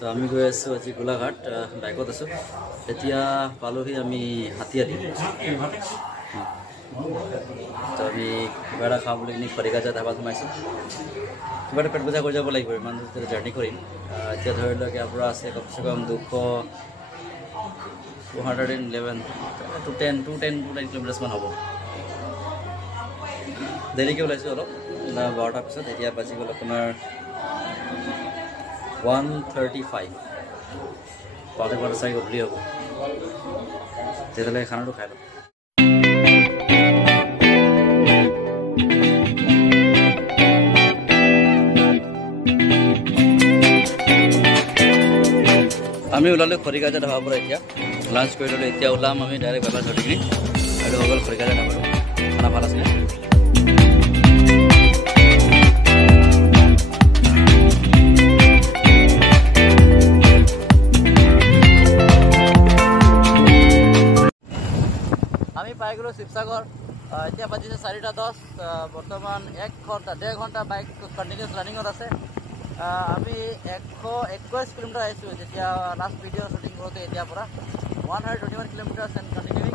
তো আমি গৈ আছো আজি গোলাঘাট বাইকত আছো এতিয়া পালোহি আমি হাতিয়াদি তো আমি কিবা এটা খাওঁ বুলি কিনি খৰিকাজা ধাবাত সোমাইছোঁ কিবা এটা পেট বজাৰ কৰি যাব লাগিব ইমান দূৰ জাৰ্ণি কৰিম এতিয়া ধৰি লওক ইয়াৰ পৰা আছে কমচে কম 211 to 10 কিলোমিটাৰছমান হ'ব দেৰিকৈ ওলাইছোঁ অলপ 12টাৰ পিছত এতিয়া বাজি গ'ল আপোনাৰ 1:35 পাওঁতে পাওঁতে চাই গধূলি হ'ব তেতিয়াহ'লে খানাটো খাই লওঁ আমি ওলালোঁ খৰিকাজা ধাবাৰ পৰা এতিয়া লাঞ্চ কৰি ল'লোঁ এতিয়া ওলাম আমি ডাইৰেক্ট বেপাৰ ধৰি কিনি আৰু হৈ গ'ল খৰিকাজা ধাবাৰ খানা ভাল আছিলে আমি পাই গ'লোঁ শিৱসাগৰ এতিয়া বাজিছে 4:10 বৰ্তমান 1.5 ঘণ্টা বাইক কণ্টিনিউছ ৰানিঙত আছে আমি 121 কিলোমিটাৰ আহিছোঁ যেতিয়া লাষ্ট ভিডিঅ' শ্বুটিং কৰোঁতে এতিয়াৰ পৰা 121 কিলোমিটাৰ এণ্ড কণ্টিনিউইং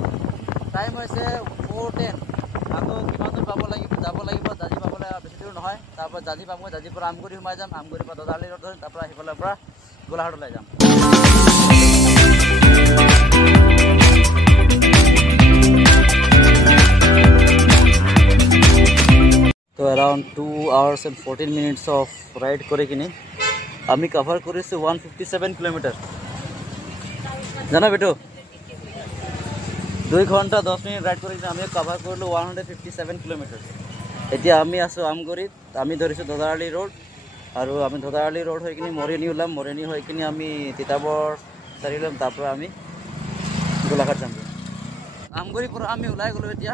টাইম হৈছে 4:10 আকৌ কিমান দূৰ যাব লাগিব জাজি পাবলৈ বেছি দূৰ নহয় তাৰপৰা জাজি পামগৈ জাজিৰ পৰা আমগুৰি সোমাই যাম আমগুৰিৰ পৰা দদালি ৰোড ধৰিম তাৰপৰা সিফালৰ পৰা গোলাঘাট ওলাই যাম তো around 2 hours and 14 minutes of ride করে কিনে আমি কভার করেছি 157 কিলোমিটার জানা বেটো 2 ঘন্টা 10 মিনিট রাইড করে আমি কভার করলো 157 কিলোমিটার এতিয়া আমি আছো আমগুৰিত আমি ধৰিছো দদালি ৰোড আৰু আমি দদালি ৰোড হৈ কিনে মৰিনি ওলাম মৰিনি হৈ কিনে আমি তিতাবৰ চাৰি ল'ম তাৰ পৰা আমি গোলাঘাট যাম আমগুৰিৰ পৰা আমি ওলাই গ'লো এতিয়া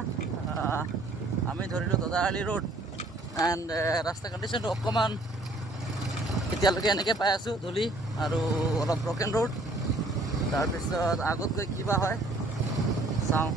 আমি ধৰিলো দদালি ৰোড এণ্ড ৰাস্তা কণ্ডিশ্যনটো অকণমান এতিয়ালৈকে এনেকৈ পাই আছোঁ ধূলি আৰু অলপ ব্ৰকেন ৰোড তাৰপিছত আগত গৈ কিবা হয় চাওঁ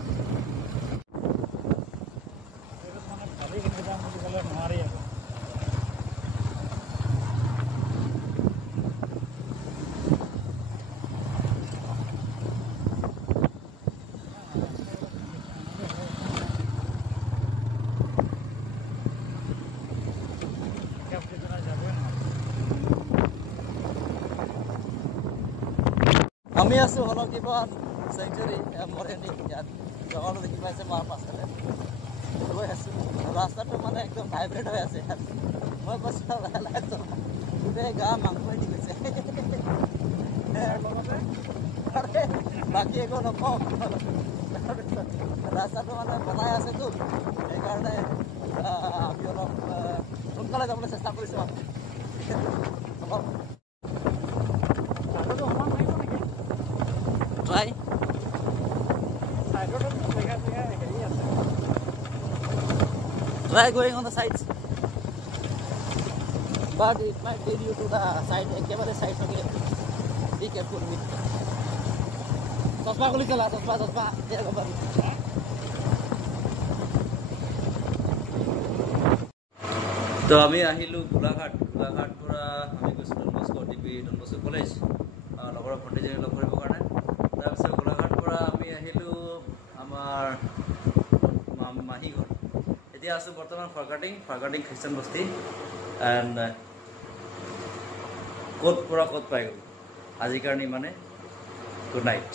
আমি আছো হলকিবাদ চেঞ্চুৰী মৰেনি ইয়াত জগাটো দেখি পাইছে মাৰ পাছফালে গৈ আছোঁ ৰাস্তাটো মানে একদম ভাইব্ৰেট হৈ আছে ইয়াত মই কৈছোঁ গোটেই গা মাংস দি গৈছে বাকী একো নকওঁ ৰাস্তাটো মানে বনাই আছেতো সেইকাৰণে আমি অলপ সোনকালে যাবলৈ চেষ্টা কৰিছোঁ Try. Try going on the sides. But it might lead you to the side. Every side again. Be careful with. Tospa guli chala. Tospa. There go back. তো আমি আহিলোঁ গোলাঘাট পৰা আমি গৈছিলোঁ মস্কো টিপি ডন বস্কো কলেজ লগৰ ভণ্টিজনী লগ কৰিবৰ কাৰণে তাৰপিছত গোলাঘাট পৰা আমি আহিলোঁ আমাৰ মাহী ঘৰ এতিয়া আছোঁ বৰ্তমান ফাৰকাটিং খ্ৰীষ্টান বস্তি এণ্ড ক'ত পৰা ক'ত পাই গ'ল আজিৰ কাৰণে ইমানে গুড নাইট